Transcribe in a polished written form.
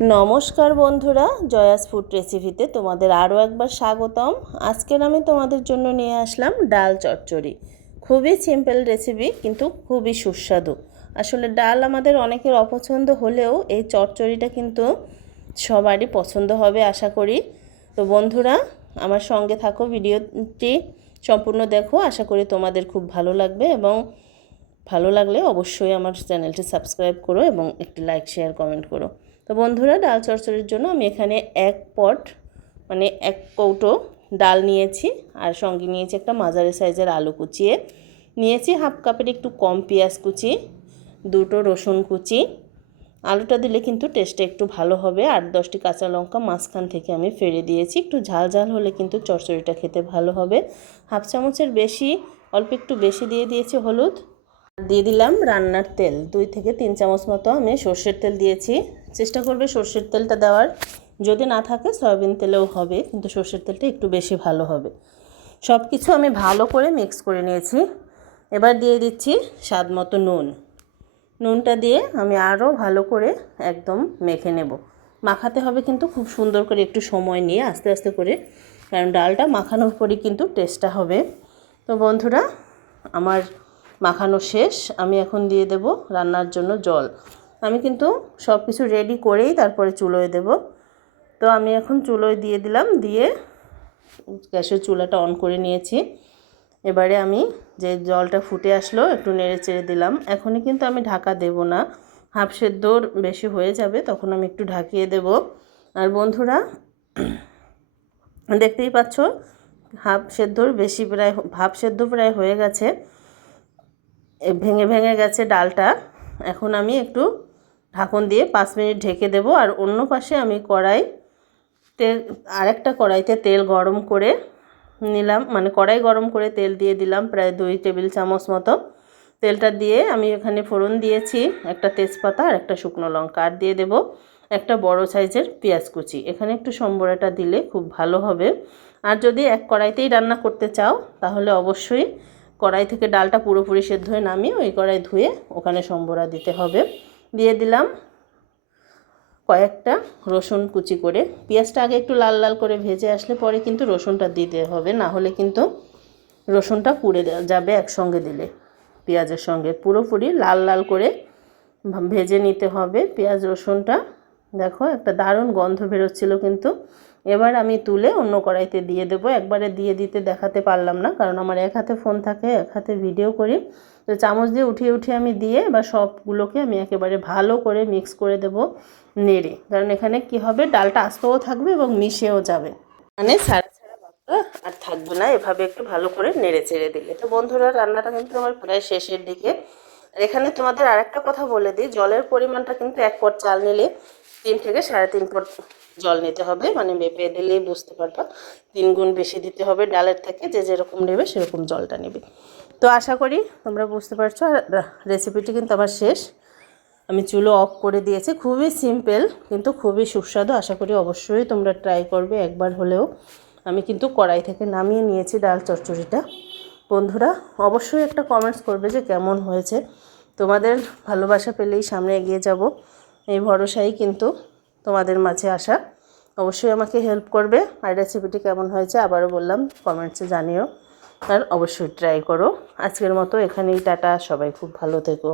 নমস্কার বন্ধুরা, জয়াস ফুড রেসিপিতে তোমাদের আরও একবার স্বাগতম। আজকের আমি তোমাদের জন্য নিয়ে আসলাম ডাল চচ্চড়ি। খুবই সিম্পল রেসিপি, কিন্তু খুবই সুস্বাদু। আসলে ডাল আমাদের অনেকের অপছন্দ হলেও এই চচ্চড়িটা কিন্তু সবারই পছন্দ হবে আশা করি। তো বন্ধুরা, আমার সঙ্গে থাকো, ভিডিওটি সম্পূর্ণ দেখো। আশা করি তোমাদের খুব ভালো লাগবে, এবং ভালো লাগলে অবশ্যই আমার চ্যানেলটি সাবস্ক্রাইব করো এবং একটি লাইক, শেয়ার, কমেন্ট করো। তো বন্ধুরা, ডাল চচ্চড়ির জন্য আমি এখানে এক কৌটো ডাল নিয়েছি, আর সঙ্গে নিয়েছি একটা মাঝারি সাইজের আলু কুচিয়ে নিয়েছি, হাফ কাপের একটু কম পেঁয়াজ কুচি, দুটো রসুন কুচি। আলুটা দিলে কিন্তু টেস্টটা একটু ভালো হবে। 8-10টি কাঁচা লঙ্কা মাঝখান থেকে আমি ফেলে দিয়েছি। একটু ঝাল ঝাল হলে কিন্তু চচ্চড়িটা খেতে ভালো হবে। হাফ চামচের বেশি, অল্প একটু বেশি দিয়ে দিয়েছি হলুদ। দিয়ে দিলাম রান্নার তেল, 2 থেকে 3 চামচ মতো আমি সর্ষের তেল দিয়েছি। চেষ্টা করবে সর্ষের তেলটা দেওয়ার, যদি না থাকে সয়াবিন তেলেও হবে, কিন্তু সর্ষের তেলটা একটু বেশি ভালো হবে। সব কিছু আমি ভালো করে মিক্স করে নিয়েছি। এবার দিয়ে দিচ্ছি স্বাদ মতো নুনটা দিয়ে আমি আরও ভালো করে একদম মেখে নেব। মাখাতে হবে কিন্তু খুব সুন্দর করে, একটু সময় নিয়ে আস্তে আস্তে করে, কারণ ডালটা মাখানোর পরই কিন্তু টেস্টটা হবে। তো বন্ধুরা, আমার মাখানো শেষ। আমি এখন দিয়ে দেব রান্নার জন্য জল। আমি কিন্তু সব কিছু রেডি করেই তারপরে চুলোয় দেব। তো আমি এখন চুলোয় দিয়ে দিলাম, দিয়ে গ্যাসের চুলাটা অন করে নিয়েছি। এবারে আমি যে জলটা ফুটে আসলো, একটু নেড়ে চেড়ে দিলাম। এখনই কিন্তু আমি ঢাকা দেব না, হাফ সেদ্ধর বেশি হয়ে যাবে, তখন আমি একটু ঢাকিয়ে দেব। আর বন্ধুরা, দেখতেই পাচ্ছ হাফ সেদ্ধ প্রায় হয়ে গেছে, ভেঙে ভেঙে গেছে ডালটা। এখন আমি একটু ঢাকন দিয়ে 5 মিনিট ঢেকে দেব। আর অন্য পাশে আমি আরেকটা কড়াইতে তেল গরম করে নিলাম, কড়াই গরম করে তেল দিয়ে দিলাম প্রায় 2 টেবিল চামচ মতো। তেলটা দিয়ে আমি এখানে ফোড়ন দিয়েছি, একটা তেজপাতা আর একটা শুকনো লঙ্কা, আর দিয়ে দেব একটা বড় সাইজের পেঁয়াজ কুচি। এখানে একটু সম্বরাটা দিলে খুব ভালো হবে। আর যদি এক কড়াইতেই রান্না করতে চাও, তাহলে অবশ্যই কড়াই থেকে ডালটা পুরোপুরি সেদ্ধ হয়ে নামিয়ে ওই কড়াই ধুয়ে ওখানে সম্বরা দিতে হবে। দিয়ে দিলাম কয়েকটা রসুন কুচি করে। পেঁয়াজটা আগে একটু লাল লাল করে ভেজে আসলে পরে কিন্তু রসুনটা দিতে হবে, না হলে কিন্তু রসুনটা পুড়ে যাবে একসঙ্গে দিলে। পেঁয়াজের সঙ্গে পুরোপুরি লাল লাল করে ভেজে নিতে হবে পেঁয়াজ রসুনটা। দেখো, একটা দারুণ গন্ধ বেরোচ্ছিল কিন্তু। এবার আমি তুলে অন্য কড়াইতে দিয়ে দেবো। একবারে দিয়ে দিতে দেখাতে পারলাম না, কারণ আমার এক হাতে ফোন থাকে, এক হাতে ভিডিও করি। তো চামচ দিয়ে উঠিয়ে উঠিয়ে আমি দিয়ে এবার সবগুলোকে আমি একেবারে ভালো করে মিক্স করে দেব নেড়ে। কারণ এখানে কি হবে, ডালটা আস্তও থাকবে এবং মিশেও যাবে, ছাড়া ছাড়া ভাবটা আর থাকবে না, এভাবে একটু ভালো করে নেড়ে চেড়ে দিলে। তো বন্ধুরা, রান্নাটা কিন্তু আমার প্রায় শেষের দিকে। আর এখানে তোমাদের আরেকটা কথা বলে দিই, জলের পরিমাণটা কিন্তু 1 পট চাল নিলে 3 থেকে 3.5 পট জল নিতে হবে। মেপে দিলেই বুঝতে পারবা, 3 গুণ বেশি দিতে হবে ডালের থেকে। যে যেরকম নেবে সেরকম জলটা নেবে। তো আশা করি তোমরা বুঝতে পারছো। আর রেসিপিটি কিন্তু আমার শেষ, আমি চুলো অফ করে দিয়েছি। খুবই সিম্পল কিন্তু খুবই সুস্বাদু। আশা করি অবশ্যই তোমরা ট্রাই করবে একবার হলেও। আমি কিন্তু কড়াই থেকে নামিয়ে নিয়েছি ডাল চচ্চড়িটা। বন্ধুরা, অবশ্যই একটা কমেন্টস করবে যে কেমন হয়েছে। তোমাদের ভালোবাসা পেলেই সামনে এগিয়ে যাব, এই ভরসাই কিন্তু তোমাদের মাঝে আসা। অবশ্যই আমাকে হেল্প করবে। আর রেসিপিটি কেমন হয়েছে আবারও বললাম, কমেন্টসে জানিও, আর অবশ্যই ট্রাই করো। আজকের মতো এখানেই টাটা, সবাই খুব ভালো থেকো।